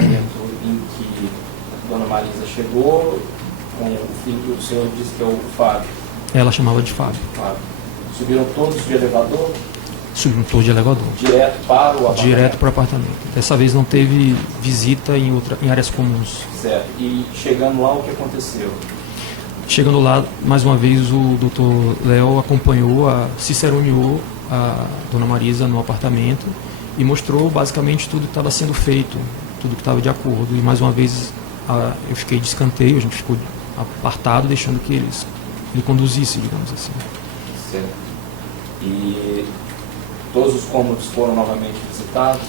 momento em que Dona Marisa chegou com o filho que o senhor disse que é o Fábio. Ela chamava de Fábio. Fábio. Subiram todos de elevador? Subiram todos de elevador. Direto para o apartamento? Direto para o apartamento. Dessa vez não teve visita em áreas comuns. Certo. E chegando lá, o que aconteceu? Chegando lá, mais uma vez, o doutor Léo acompanhou, ciceroneou a Dona Marisa no apartamento e mostrou basicamente tudo que estava sendo feito, tudo que estava de acordo. E mais uma vez eu fiquei de escanteio, a gente ficou apartado, deixando que ele conduzisse, digamos assim. Certo. E todos os cômodos foram novamente visitados?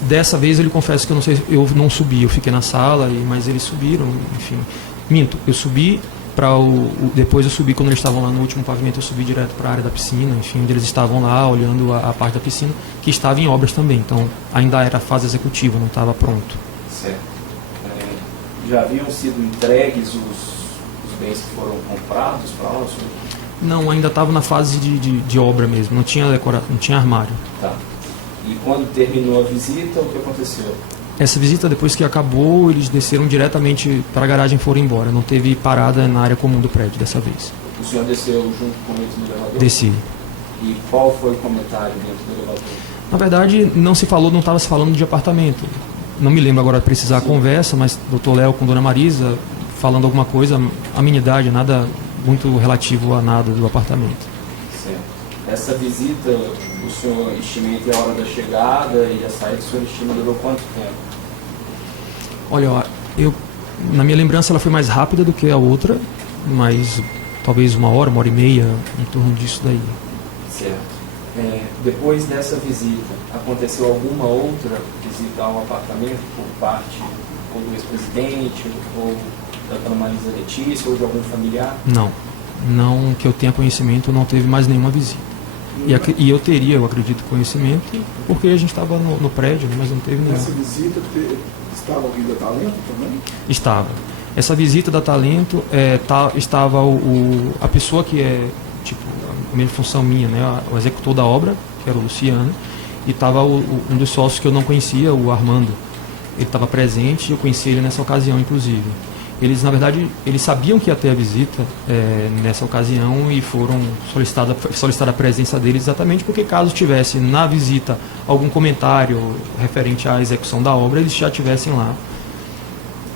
Dessa vez ele confessa que eu não subi, eu fiquei na sala, mas eles subiram, enfim. Minto, eu subi depois eu subi, quando eles estavam lá no último pavimento, eu subi direto para a área da piscina, enfim, onde eles estavam lá olhando a parte da piscina, que estava em obras também, então ainda era a fase executiva, não estava pronto. Certo. Já haviam sido entregues os bens que foram comprados para lá? Não, ainda estava na fase de obra mesmo, não tinha armário. Tá. E quando terminou a visita, o que aconteceu? Essa visita, depois que acabou, eles desceram diretamente para a garagem e foram embora. Não teve parada na área comum do prédio dessa vez. O senhor desceu junto com eles no elevador? Desci. E qual foi o comentário dentro do elevador? Na verdade, não estava se falando de apartamento. Não me lembro agora de precisar a conversa, mas doutor Léo com Dona Marisa falando alguma coisa, a minha idade, nada muito relativo a nada do apartamento. Certo. Essa visita, o senhor estima entre a hora da chegada e a saída, o senhor estima durou quanto tempo? Olha, na minha lembrança ela foi mais rápida do que a outra, mas talvez uma hora e meia, em torno disso daí. Certo. Depois dessa visita, aconteceu alguma outra visita ao apartamento por parte ou do ex-presidente, ou da Dona Marisa Letícia, ou de algum familiar? Não que eu tenha conhecimento, não teve mais nenhuma visita. E eu teria, eu acredito, conhecimento, porque a gente estava no prédio, mas não teve nenhuma. Nessa visita estava alguém da Talento também? Estava. Essa visita da Talento estava a pessoa que é, tipo, a minha função minha, né, o executor da obra, que era o Luciano, e estava um dos sócios que eu não conhecia, o Armando. Ele estava presente e eu conheci ele nessa ocasião, inclusive. Eles, na verdade, eles sabiam que ia ter a visita nessa ocasião e foram solicitada a presença deles exatamente porque caso tivesse na visita algum comentário referente à execução da obra, eles já estivessem lá,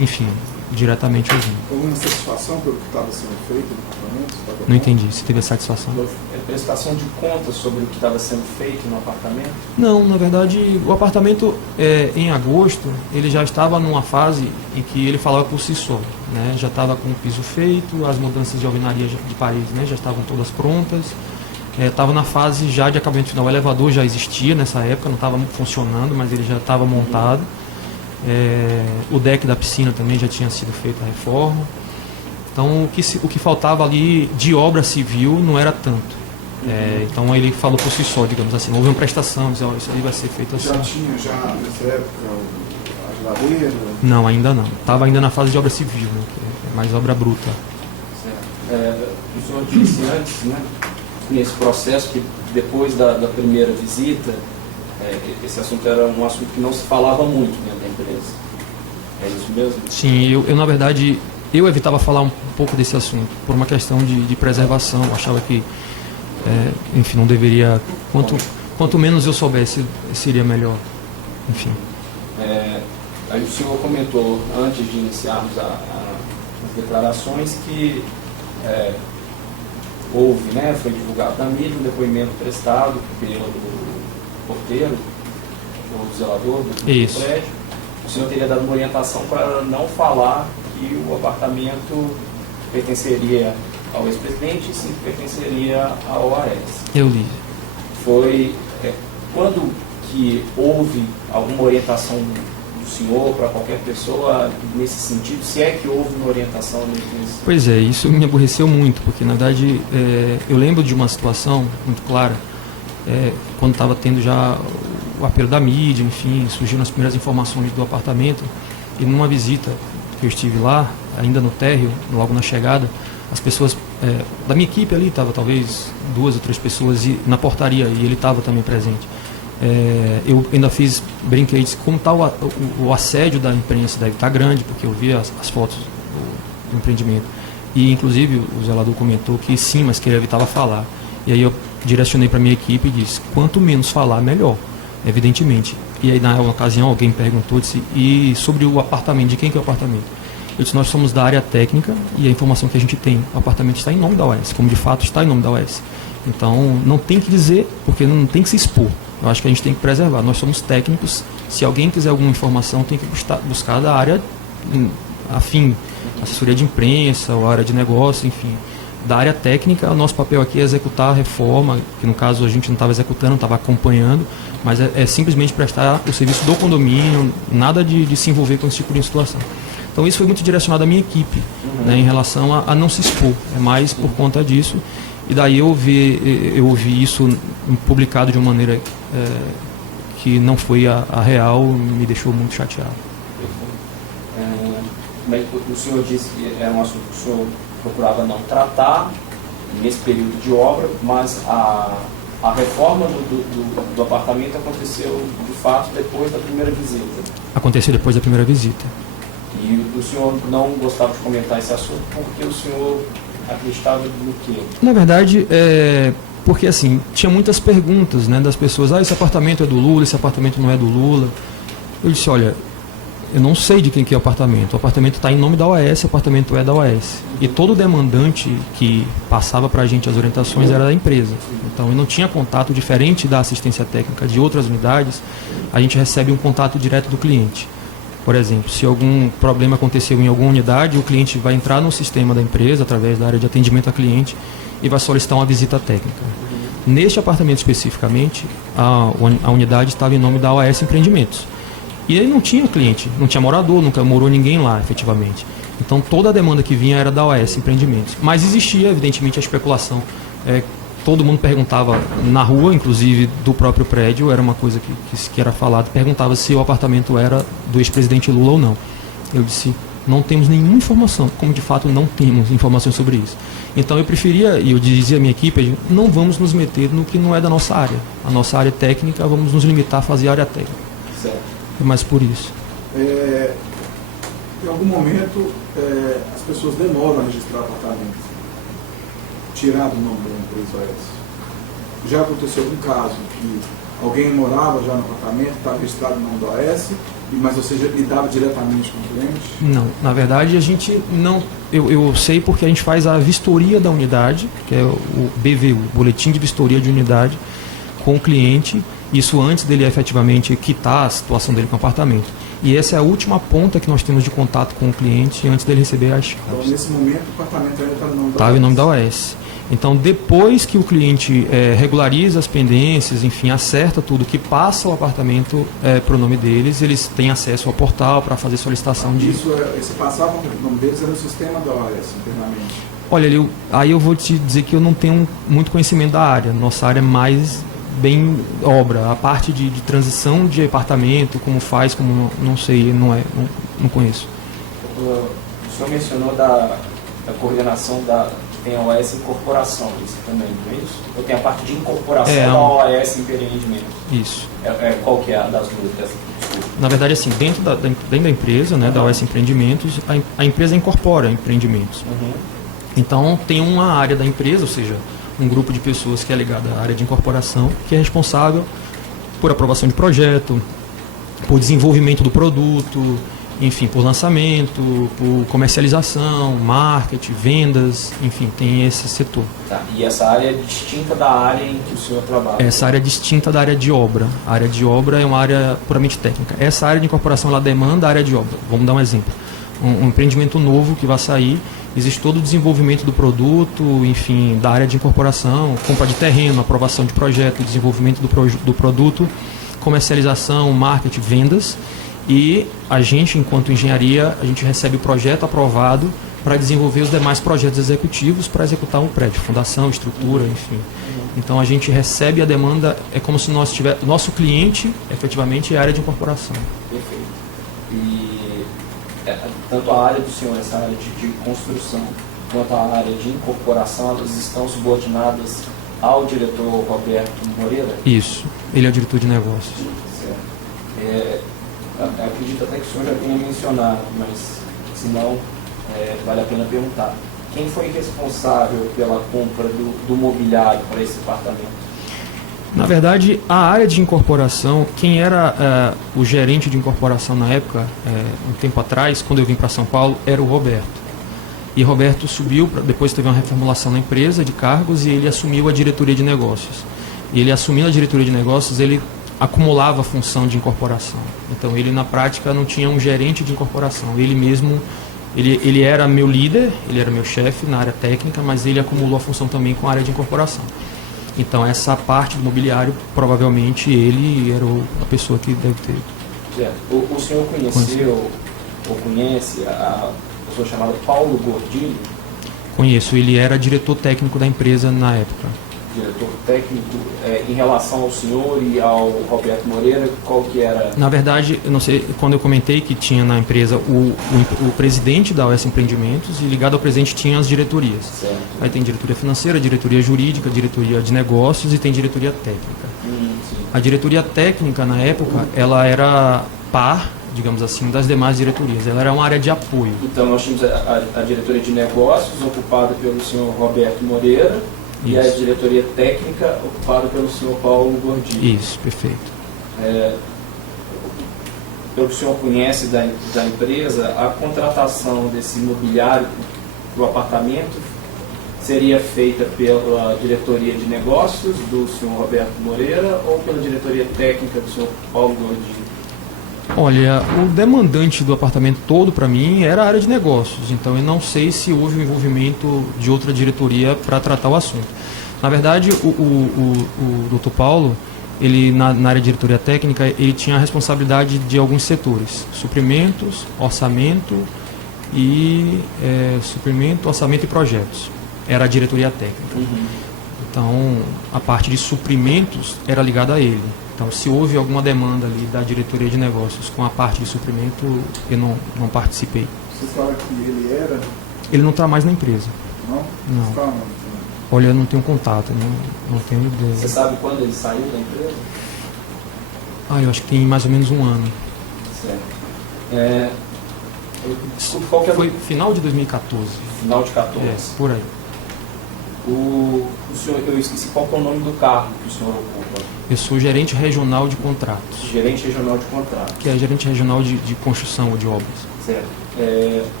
enfim, diretamente ouvindo. Houve uma satisfação pelo que estava sendo feito no apartamento? Não entendi, se teve a satisfação. Prestação de contas sobre o que estava sendo feito no apartamento? Não, na verdade, o apartamento, em agosto, ele já estava numa fase em que ele falava por si só, né? Já estava com o piso feito, as mudanças de alvenaria de paredes, né, já estavam todas prontas, estava na fase já de acabamento final. O elevador já existia nessa época, não estava funcionando, mas ele já estava montado. O deck da piscina também já tinha sido feita a reforma. Então, o que faltava ali de obra civil não era tanto. Então, ele falou por si só, digamos assim. Houve uma prestação, dizia, isso aí vai ser feito assim. Já tinha, nessa época, a geladeira? Não, ainda não. Estava ainda na fase de obra civil, né, que é mais obra bruta. Certo. O senhor disse antes, né, nesse processo, que depois da primeira visita, esse assunto era um assunto que não se falava muito dentro da empresa. É isso mesmo? Sim, eu na verdade, eu evitava falar um pouco desse assunto, por uma questão de preservação. Eu achava que, enfim, não deveria... Quanto menos eu soubesse, seria melhor. Enfim. Aí o senhor comentou, antes de iniciarmos as declarações, que houve, né, foi divulgado na mídia um depoimento prestado pelo porteiro, o zelador do prédio. O senhor teria dado uma orientação para não falar que o apartamento pertenceria ao ex-presidente e sim pertenceria ao OAS. Eu li. Foi quando que houve alguma orientação do senhor para qualquer pessoa nesse sentido, se é que houve uma orientação nesse... Pois é, isso me aborreceu muito, porque na verdade eu lembro de uma situação muito clara, quando estava tendo já o apelo da mídia, enfim, surgiram as primeiras informações do apartamento, e numa visita que eu estive lá, ainda no térreo, logo na chegada, as pessoas da minha equipe ali, estava talvez 2 ou 3 pessoas na portaria, e ele estava também presente. Eu ainda brinquei, disse, como está o assédio da imprensa, deve estar grande, porque eu vi as fotos do empreendimento. E, inclusive, o zelador comentou que sim, mas que ele evitava falar. E aí eu direcionei para a minha equipe e disse, quanto menos falar, melhor, evidentemente. E aí, na ocasião, alguém perguntou, disse, e sobre o apartamento, de quem que é o apartamento? Eu disse, nós somos da área técnica e a informação que a gente tem, o apartamento está em nome da OAS, como de fato está em nome da OAS. Então, não tem que dizer, porque não tem que se expor. Eu acho que a gente tem que preservar. Nós somos técnicos, se alguém quiser alguma informação, tem que buscar da área afim, assessoria de imprensa, ou área de negócio, enfim. Da área técnica, o nosso papel aqui é executar a reforma, que no caso a gente não estava executando, estava acompanhando, mas é simplesmente prestar o serviço do condomínio, nada de se envolver com esse tipo de situação. Então isso foi muito direcionado à minha equipe, né, em relação a não se expor, é mais por conta disso. E daí eu ouvi isso publicado de uma maneira que não foi a real, me deixou muito chateado. O senhor disse que era um assunto que o senhor procurava não tratar nesse período de obra, mas a reforma do apartamento aconteceu de fato depois da primeira visita. Aconteceu depois da primeira visita. E o senhor não gostava de comentar esse assunto porque o senhor acreditava no quê? Na verdade, porque assim, tinha muitas perguntas, né, das pessoas, esse apartamento é do Lula, esse apartamento não é do Lula. Eu disse, olha, eu não sei de quem que é o apartamento está em nome da OAS, o apartamento é da OAS. E todo demandante que passava para a gente as orientações era da empresa. Então, eu não tinha contato diferente da assistência técnica de outras unidades, a gente recebe um contato direto do cliente. Por exemplo, se algum problema aconteceu em alguma unidade, o cliente vai entrar no sistema da empresa, através da área de atendimento a cliente, e vai solicitar uma visita técnica. Neste apartamento especificamente, a unidade estava em nome da OAS Empreendimentos. E aí não tinha cliente, não tinha morador, nunca morou ninguém lá, efetivamente. Então toda a demanda que vinha era da OAS Empreendimentos. Mas existia, evidentemente, a especulação. Todo mundo perguntava na rua, inclusive do próprio prédio, era uma coisa que era falado, perguntava se o apartamento era do ex-presidente Lula ou não. Eu disse, não temos nenhuma informação, como de fato não temos informações sobre isso. Então eu preferia, e eu dizia à minha equipe, não vamos nos meter no que não é da nossa área. A nossa área técnica, vamos nos limitar a fazer a área técnica. Certo. É mais por isso. Em algum momento, as pessoas demoram a registrar apartamentos. Tirar do nome da empresa OAS. Já aconteceu algum caso que alguém morava já no apartamento, estava registrado no nome da OAS, mas você lidava diretamente com o cliente? Não, na verdade a gente não. Eu sei porque a gente faz a vistoria da unidade, que é o BVU, Boletim de Vistoria de Unidade, com o cliente, isso antes dele efetivamente quitar a situação dele com o apartamento. E essa é a última ponta que nós temos de contato com o cliente antes dele receber as chaves. Então, nesse momento, o apartamento ainda está no nome da OAS? Estava em nome da OAS. Então, depois que o cliente regulariza as pendências, enfim, acerta tudo, que passa o apartamento para o nome deles, eles têm acesso ao portal para fazer solicitação de... Esse passar para o nome deles é no sistema da OAS, internamente? Olha, aí eu vou te dizer que eu não tenho muito conhecimento da área. Nossa área é mais bem obra. A parte de transição de apartamento, como faz, como não sei, não conheço. O senhor mencionou da coordenação tem a OAS Incorporação, isso também, não é isso? Ou tem a parte de incorporação da OAS Empreendimento? Isso. Qual que é a das duas? Na verdade, assim, dentro da empresa, né, da OAS Empreendimentos, a empresa incorpora empreendimentos. Então, tem uma área da empresa, ou seja, um grupo de pessoas que é ligado à área de incorporação, que é responsável por aprovação de projeto, por desenvolvimento do produto, enfim, por lançamento, por comercialização, marketing, vendas, enfim, tem esse setor. Tá. E essa área é distinta da área em que o senhor trabalha? Essa área é distinta da área de obra. A área de obra é uma área puramente técnica. Essa área de incorporação, ela demanda a área de obra. Vamos dar um exemplo. Um empreendimento novo que vai sair, existe todo o desenvolvimento do produto, enfim, da área de incorporação, compra de terreno, aprovação de projeto, desenvolvimento do produto, comercialização, marketing, vendas. E a gente, enquanto engenharia, a gente recebe o projeto aprovado para desenvolver os demais projetos executivos para executar um prédio, fundação, estrutura, enfim. Então a gente recebe a demanda, é como se nosso cliente, efetivamente, é a área de incorporação. Perfeito. E tanto a área do senhor, essa área de construção, quanto a área de incorporação, elas estão subordinadas ao diretor Roberto Moreira? Isso. Ele é o diretor de negócios. Certo. Acredito até que o senhor já tenha mencionado, mas se não, vale a pena perguntar. Quem foi responsável pela compra do mobiliário para esse departamento? Na verdade, a área de incorporação, quem era o gerente de incorporação na época, um tempo atrás, quando eu vim para São Paulo, era o Roberto. E Roberto subiu, depois teve uma reformulação na empresa de cargos e ele assumiu a diretoria de negócios. E ele assumindo a diretoria de negócios, ele acumulava a função de incorporação. Então ele na prática não tinha um gerente de incorporação. Ele mesmo, ele era meu líder, ele era meu chefe na área técnica, mas ele acumulou a função também com a área de incorporação. Então essa parte do mobiliário, provavelmente ele era a pessoa que deve ter. Certo. O senhor conheceu ou conhece a pessoa chamada Paulo Gordilho? Conheço, ele era diretor técnico da empresa na época. Diretor técnico, em relação ao senhor e ao Roberto Moreira, qual que era? Na verdade, eu não sei, quando eu comentei que tinha na empresa o presidente da OS Empreendimentos e ligado ao presidente tinha as diretorias. Certo. Aí tem diretoria financeira, diretoria jurídica, diretoria de negócios e tem diretoria técnica. Sim. A diretoria técnica, na época, ela era par, digamos assim, das demais diretorias. Ela era uma área de apoio. Então nós tínhamos a diretoria de negócios ocupada pelo senhor Roberto Moreira. E a diretoria técnica ocupada pelo senhor Paulo Gordilho. Isso, perfeito. Pelo que o senhor conhece da empresa, a contratação desse imobiliário do apartamento seria feita pela diretoria de negócios do senhor Roberto Moreira ou pela diretoria técnica do senhor Paulo Gordilho? Olha, o demandante do apartamento todo para mim era a área de negócios, então eu não sei se houve o envolvimento de outra diretoria para tratar o assunto. Na verdade, o Dr. Paulo, ele na área de diretoria técnica, ele tinha a responsabilidade de alguns setores: suprimentos, orçamento e projetos. Era a diretoria técnica. Uhum. Então, a parte de suprimentos era ligada a ele. Então, se houve alguma demanda ali da diretoria de negócios com a parte de suprimento, eu não participei. Você fala que ele era? Ele não está mais na empresa. Não? Não. Está onde? Olha, eu não tenho contato, não tenho ideia. Você sabe quando ele saiu da empresa? Eu acho que tem mais ou menos um ano. Certo. Desculpa, qual que é Foi final de 2014. Final de 14. Por aí. O senhor, eu esqueci qual que é o nome do cargo que o senhor ocupa. Eu sou gerente regional de contratos. Gerente regional de contratos. Que é gerente regional de construção ou de obras. Certo.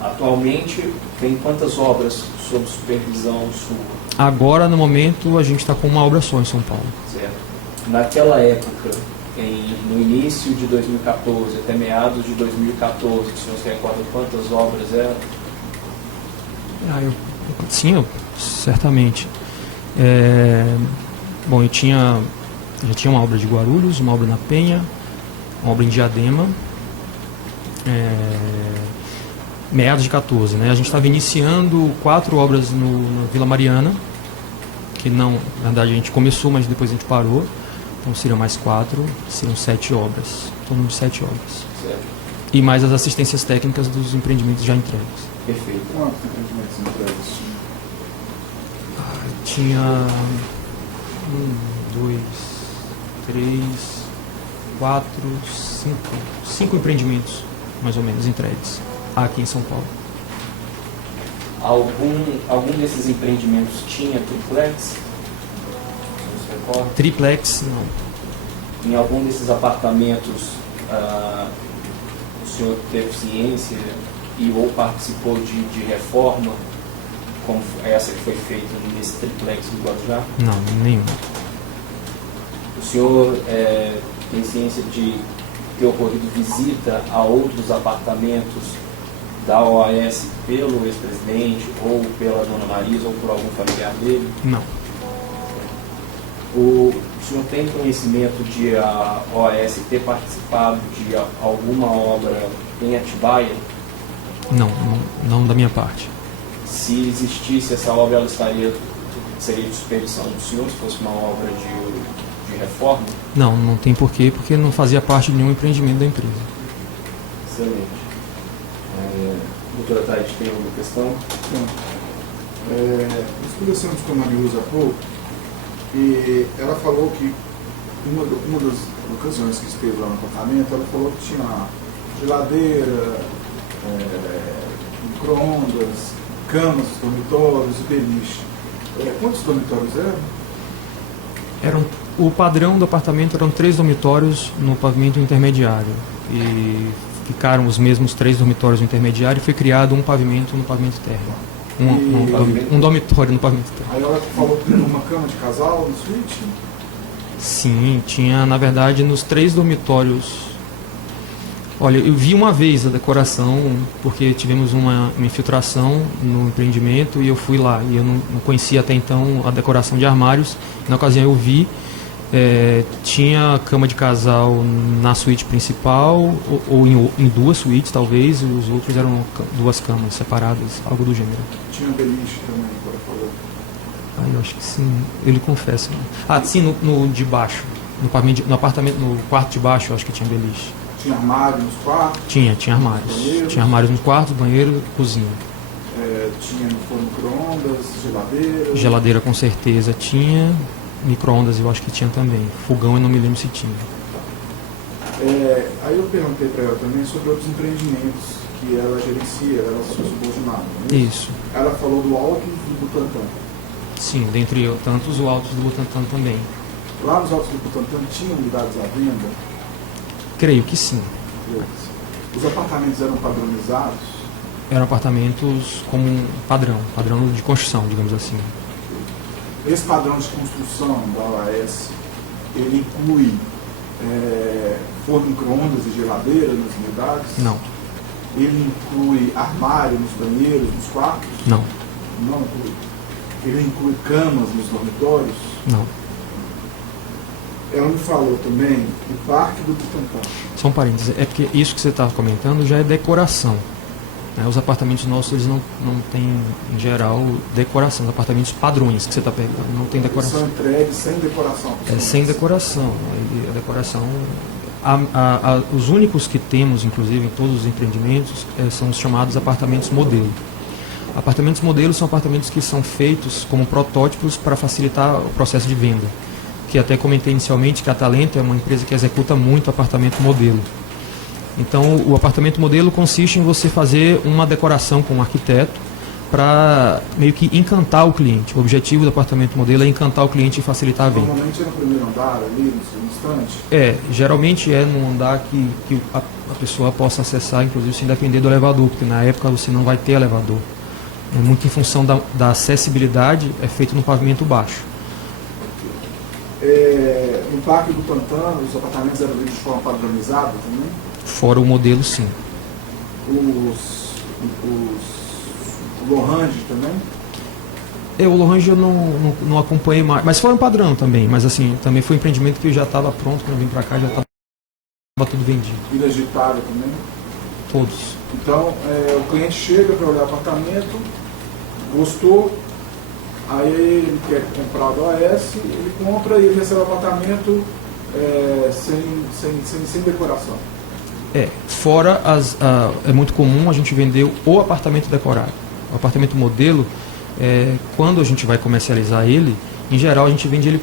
Atualmente, tem quantas obras sob supervisão sua? Agora, no momento, a gente está com uma obra só em São Paulo. Certo. Naquela época, no início de 2014 até meados de 2014, o senhor se recorda quantas obras eram? Sim, certamente. Bom, já tinha uma obra de Guarulhos, uma obra na Penha, uma obra em Diadema, meados de 14, né? A gente estava iniciando 4 obras na Vila Mariana, que não, na verdade a gente começou, mas depois a gente parou. Então seriam mais 4, seriam 7 obras, em torno de 7 obras. Certo. E mais as assistências técnicas dos empreendimentos já entregues. Perfeito. Quantos empreendimentos entregues? Tinha 1, 2, 3, 4, 5 empreendimentos, mais ou menos, entregues aqui em São Paulo. Algum desses empreendimentos tinha triplex? Você recorda? Triplex, não. Em algum desses apartamentos, o senhor teve ciência ou participou de reforma, como essa que foi feita nesse triplex do Guarujá? Não, nenhum. O senhor tem ciência de ter ocorrido visita a outros apartamentos da OAS pelo ex-presidente, ou pela dona Marisa, ou por algum familiar dele? Não. O senhor tem conhecimento de a OAS ter participado de alguma obra em Atibaia? Não da minha parte. Se existisse essa obra, ela seria de supervisão do senhor, se fosse uma obra de reforma? Não tem porquê, porque não fazia parte de nenhum empreendimento da empresa. Excelente. Doutora Thaís, tem alguma questão? Nós conversamos com a Maria Luz há pouco e ela falou que Uma das ocasiões que esteve lá no apartamento, ela falou que tinha geladeira, micro-ondas, camas dos dormitórios e beliche. Quantos dormitórios eram? O padrão do apartamento eram 3 dormitórios no pavimento intermediário. E ficaram os mesmos 3 dormitórios no intermediário e foi criado um pavimento no pavimento térreo. Um dormitório no pavimento térreo. Aí ela falou que tinha uma cama de casal no suíte? Sim, tinha, na verdade, nos 3 dormitórios. Olha, eu vi uma vez a decoração, porque tivemos uma infiltração no empreendimento e eu fui lá. E eu não conhecia até então a decoração de armários. Na ocasião eu vi, tinha cama de casal na suíte principal, ou em 2 suítes talvez, e os outros eram 2 camas separadas, algo do gênero. Tinha beliche também, agora falou. Eu acho que sim, ele confessa. Sim, no de baixo, no apartamento, no quarto de baixo, eu acho que tinha beliche. Tinha armário nos quartos? Tinha armários. Banheiros. Tinha armários nos quartos, banheiro e cozinha. Tinha forno micro-ondas, geladeira? Geladeira com certeza tinha, micro-ondas eu acho que tinha também. Fogão eu não me lembro se tinha. Aí eu perguntei para ela também sobre outros empreendimentos que ela gerencia, ela é sua subordinada, não é isso? Isso. Ela falou do Altos do Butantã. Sim, dentre tantos, o Altos do Butantã também. Lá nos Altos do Butantã tinham unidades à venda? Creio que sim. Os apartamentos eram padronizados? Eram apartamentos como um padrão de construção, digamos assim. Esse padrão de construção da OAS, ele inclui forno micro-ondas e geladeira nas unidades? Não. Ele inclui armário nos banheiros, nos quartos? Não. Não inclui. Ele inclui camas nos dormitórios? Não. Ela me falou também do Parque do Butantã. Só um parênteses, é porque isso que você estava comentando já é decoração. Né? Os apartamentos nossos, eles não têm, em geral, decoração. Os apartamentos padrões que você está pegando, não tem decoração. São entregues sem decoração. Sem decoração. A decoração... os únicos que temos, inclusive, em todos os empreendimentos, são os chamados apartamentos modelo. Apartamentos modelo são apartamentos que são feitos como protótipos para facilitar o processo de venda. Que até comentei inicialmente que a Talento é uma empresa que executa muito apartamento modelo. Então, o apartamento modelo consiste em você fazer uma decoração com um arquiteto para meio que encantar o cliente. O objetivo do apartamento modelo é encantar o cliente e facilitar a venda. Normalmente é no primeiro andar, ali, no instante? Geralmente é no andar que a pessoa possa acessar, inclusive sem depender do elevador, porque na época você não vai ter elevador. É muito em função da acessibilidade, é feito no pavimento baixo. No Parque do Butantã, os apartamentos eram vendidos de forma padronizada também? Fora o modelo, sim. O Lorange também? O Lorange eu não acompanhei mais, mas foi um padrão também, mas assim, também foi um empreendimento que já estava pronto quando eu vim para cá, já estava tudo vendido. Ilha de Itália também? Todos. Então, o cliente chega para olhar o apartamento, gostou, aí ele quer comprar do OAS, ele compra e ele recebe o apartamento sem decoração. Fora é muito comum a gente vender o apartamento decorado. O apartamento modelo, quando a gente vai comercializar ele, em geral a gente vende ele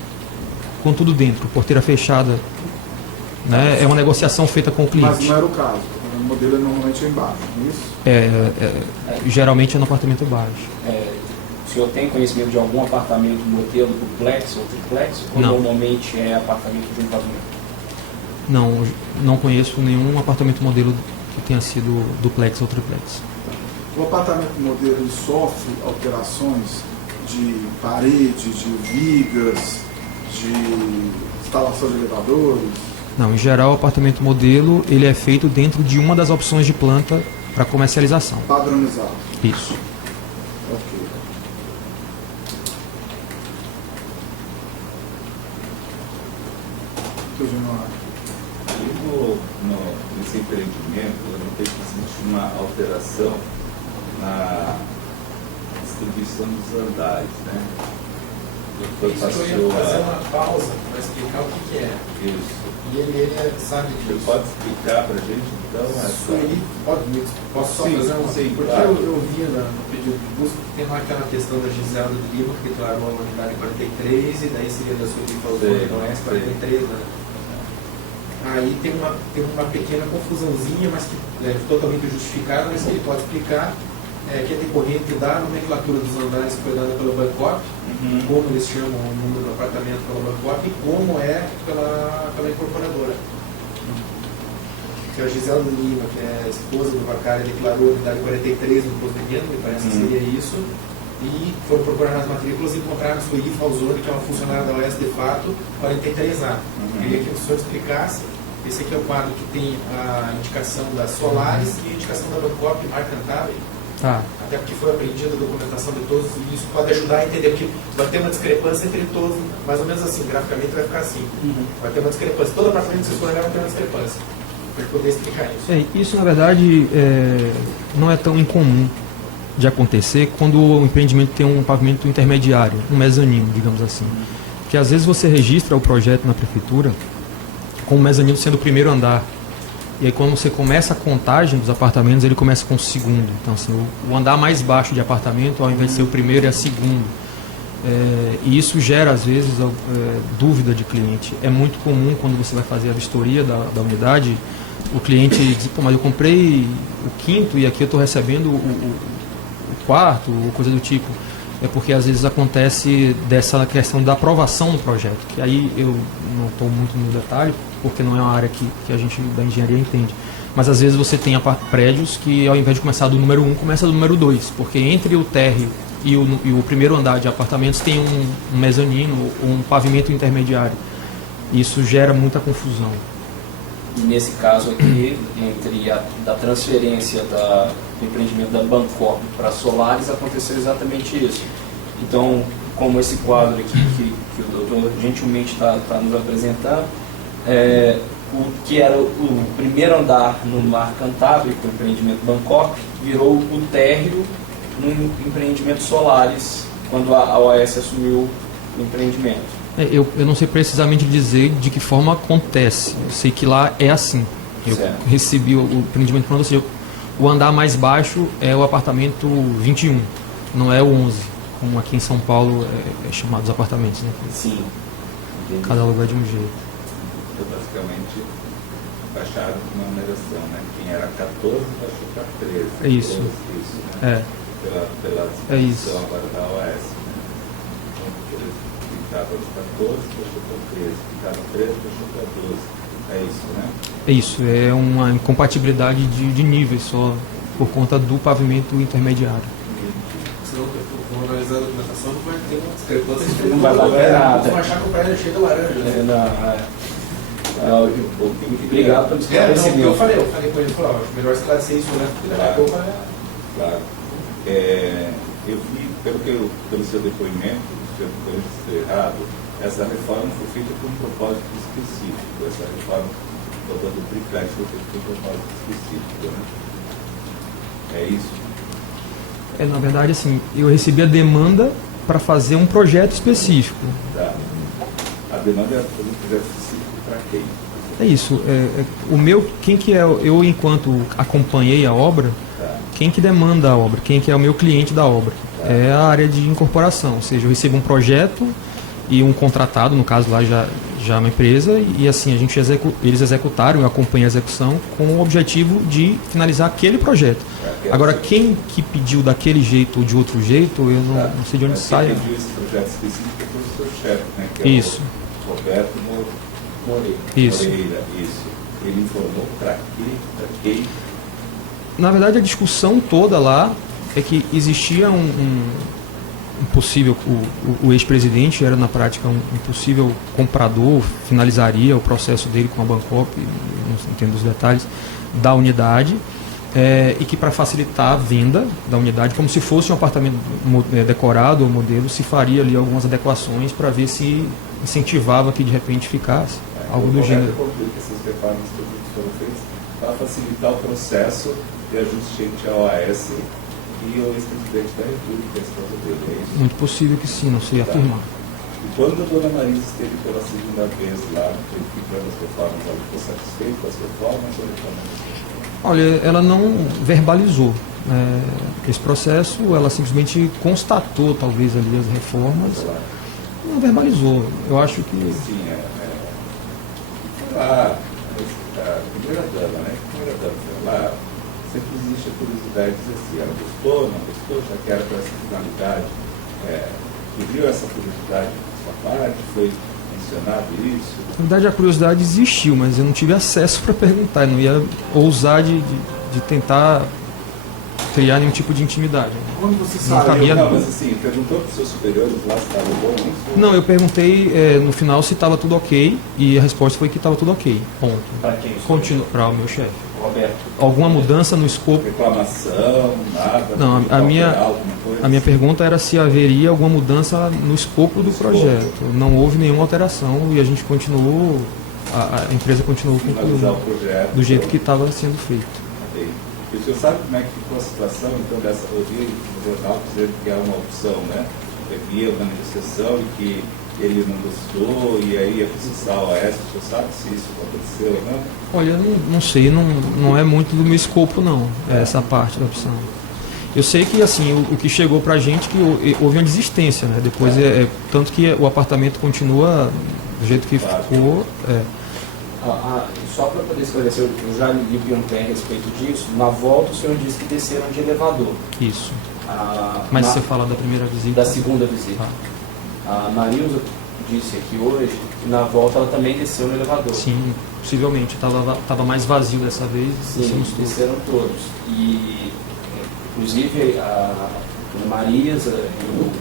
com tudo dentro, porteira fechada. Né? É uma negociação feita com o cliente. Mas não era o caso. O modelo normalmente é embaixo, não é isso? Geralmente é no apartamento baixo. O senhor tem conhecimento de algum apartamento modelo duplex ou triplex? Ou não. Normalmente é apartamento de um pavimento? Não conheço nenhum apartamento modelo que tenha sido duplex ou triplex. O apartamento modelo ele sofre alterações de parede, de vigas, de instalação de elevadores? Não, em geral o apartamento modelo ele é feito dentro de uma das opções de planta para comercialização. Padronizado? Isso. Ok. Nesse empreendimento, eu notei que existe uma alteração na distribuição dos andares, né? foi Isso eu ia fazer uma pausa para explicar o que é. Isso. E ele sabe Você disso. pode explicar para a gente, então? Sueli, posso só Sim, fazer uma... sim, porque claro. eu vi no pedido de busca que tem lá aquela questão da Giselda de Lima, que declarou a unidade 43, e daí seria da Sueli Falcone, não é? 43, né? Aí tem uma pequena confusãozinha, mas que é totalmente justificada, mas que ele pode explicar, que é decorrente da nomenclatura dos andares que foi dada pelo Bancop, como eles chamam o número do apartamento pelo Bancop e como é pela incorporadora. Que a Giselda Lima, que é a esposa do Vacari, declarou a unidade 43 no procedimento, me parece que seria isso, e foram procurar nas matrículas e encontraram a Sueli Falzoni, que é uma funcionária da OAS de fato, 43A. Queria que o senhor explicasse. Esse aqui é o quadro que tem a indicação da Solaris e a indicação da Bancop Mar Cantábrico. Até porque foi apreendida a documentação de todos, e isso pode ajudar a entender, porque vai ter uma discrepância entre todos, mais ou menos assim, graficamente vai ficar assim. Vai ter uma discrepância. Todo apartamento que vocês escolheram vai ter uma discrepância. Para poder explicar isso. Isso, na verdade, não é tão incomum de acontecer quando o empreendimento tem um pavimento intermediário, um mezanino, digamos assim. Porque às vezes você registra o projeto na prefeitura com o mezanino sendo o primeiro andar. E aí quando você começa a contagem dos apartamentos, ele começa com o segundo. Então, assim, o andar mais baixo de apartamento, ao invés de ser o primeiro, é o segundo. E isso gera, às vezes, dúvida de cliente. É muito comum, quando você vai fazer a vistoria da unidade, o cliente diz, pô, mas eu comprei o quinto e aqui eu estou recebendo o quarto, ou coisa do tipo. É porque, às vezes, acontece dessa questão da aprovação do projeto. Que aí eu não estou muito no detalhe, porque não é uma área que a gente da engenharia entende. Mas às vezes você tem prédios que, ao invés de começar do número 1, começa do número 2, porque entre o térreo e o primeiro andar de apartamentos tem um mezanino, um pavimento intermediário. Isso gera muita confusão. E nesse caso aqui, entre da transferência do empreendimento da Bancop para a Solaris, aconteceu exatamente isso. Então, como esse quadro aqui que o doutor gentilmente está nos apresentando, o que era o primeiro andar no Mar Cantábrico, o empreendimento Bancop, virou o térreo no empreendimento Solaris, quando a OAS assumiu o empreendimento. Eu não sei precisamente dizer de que forma acontece. Eu sei que lá é assim. Eu recebi o empreendimento pronto, ou seja, o andar mais baixo é o apartamento 21, não é o 11, como aqui em São Paulo é chamado os apartamentos, né? Sim. Cada lugar de um jeito. Então, basicamente, baixaram uma numeração, né? Quem era 14 baixou para 13. É isso. 12, isso, né? Pela disposição agora da OAS. Né? Então, quem estava de 14 baixou para 13, quem estava 13 baixou para 12. É isso, né? É isso, é uma incompatibilidade de níveis só, por conta do pavimento intermediário. Se não for analisar a documentação, não vai ter uma discrepância. Não vai bater nada. Vão achar que o prédio é cheio de laranja. Né? Obrigado pelo esclarecimento. Eu falei com ele, acho melhor esclarecer isso, né? Porque daqui a pouco Claro. Eu vi, pelo seu depoimento, se eu estou errado, essa reforma foi feita com um propósito específico. Essa reforma do triplex foi feita com um propósito específico, né? É isso? Na verdade, assim, eu recebi a demanda para fazer um projeto específico. Tá. A demanda é fazer um projeto específico para quem? É isso. O meu, quem que é, eu enquanto acompanhei a obra, quem que demanda a obra, quem que é o meu cliente da obra? É a área de incorporação, ou seja, eu recebo um projeto e um contratado, no caso lá já uma empresa, e assim, eles executaram, eu acompanhei a execução com o objetivo de finalizar aquele projeto. Agora, quem que pediu daquele jeito ou de outro jeito, eu não sei de onde sai. Quem pediu esse projeto específico foi o seu chefe, né? Que Isso. É o Roberto Moreira. Isso. Ele informou para quem? Na verdade, a discussão toda lá é que existia um possível, o ex-presidente era na prática um possível comprador, finalizaria o processo dele com a Bancop, não entendo os detalhes, da unidade, e que para facilitar a venda da unidade, como se fosse um apartamento decorado ou modelo, se faria ali algumas adequações para ver se incentivava que de repente ficasse, algo do gênero. Que essas reformas que foram feitas para facilitar o processo de ajuste entre a OAS e o ex-presidente da República, a esposa dele, é isso? Muito possível que sim, não sei afirmar. E quando a dona Marisa esteve pela segunda vez lá, verificando as reformas, ela ficou satisfeita com as reformas ou reclamando? Olha, ela não verbalizou esse processo, ela simplesmente constatou talvez ali as reformas, não verbalizou. Eu acho que... Sim, foi lá, a primeira dama, né? A primeira dama foi lá, sempre existe a curiosidade de dizer assim, ela gostou, não gostou, já que era para essa finalidade, surgiu essa curiosidade da sua parte, foi mencionado isso? Na verdade, a curiosidade existiu, mas eu não tive acesso para perguntar, eu não ia ousar de tentar criar nenhum tipo de intimidade. Quando você Não saiu, cabia, Não, mas assim, perguntou para os seus superiores lá se estava bom isso? Não, eu perguntei no final se estava tudo ok e a resposta foi que estava tudo ok. Ponto. Para quem? Para o meu chefe. Roberto. Alguma mudança no escopo? Reclamação, nada? Não, a minha Alguma pergunta era se haveria alguma mudança no escopo do projeto. Não houve nenhuma alteração e a gente continuou, a empresa continuou com finalizar o projeto do jeito que estava sendo feito. Ok. E o senhor sabe como é que ficou a situação, então, dessa origem no jornal, dizendo que há uma opção, né? Havia uma negociação e que ele não gostou, e aí ia processar a OAS, o senhor sabe se isso aconteceu ou não? Olha, não sei, não é muito do meu escopo não, essa parte da opção. Eu sei que assim, o que chegou pra gente que houve uma desistência, né? Depois tanto que o apartamento continua do jeito que ficou. Só para poder esclarecer, eu já lhe perguntei a respeito disso. Na volta o senhor disse que desceram de elevador. Isso. Mas você fala da primeira visita? Da segunda visita. A Marilza disse aqui hoje que na volta ela também desceu no elevador. Sim, possivelmente. Estava mais vazio dessa vez. Sim, desceram todos. E inclusive a Marisa, o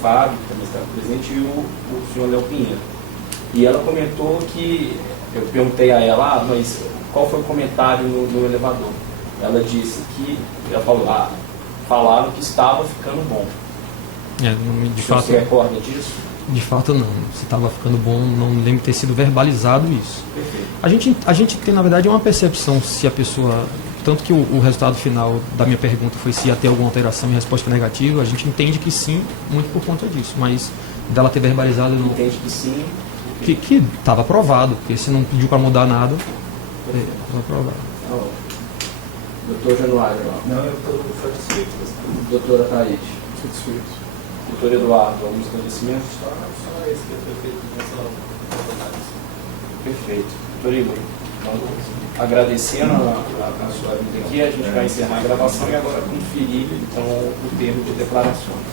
Fábio, que também estava presente, e o senhor Léo Pinheiro. E ela comentou que, eu perguntei a ela, mas qual foi o comentário no elevador? Ela disse que, ela falou, falaram que estava ficando bom. De fato, você recorda disso? De fato não. Se estava ficando bom, não lembro ter sido verbalizado isso. Perfeito. A gente tem, na verdade, uma percepção se a pessoa... Tanto que o resultado final da minha pergunta foi se ia ter alguma alteração e a resposta foi negativa, a gente entende que sim, muito por conta disso. Mas dela ter verbalizado... Entende que sim? Que estava aprovado, porque se não pediu para mudar nada, estava aprovado. Doutor Januário. Não, eu estou satisfeito. Doutora Thaís. Satisfeito. Doutor Eduardo, algum esclarecimento? Só esse que foi feito em relação ao análise. Perfeito. Doutor Igor, então, agradecendo a sua vinda aqui, a gente vai encerrar a gravação e agora conferir então, o termo de declarações.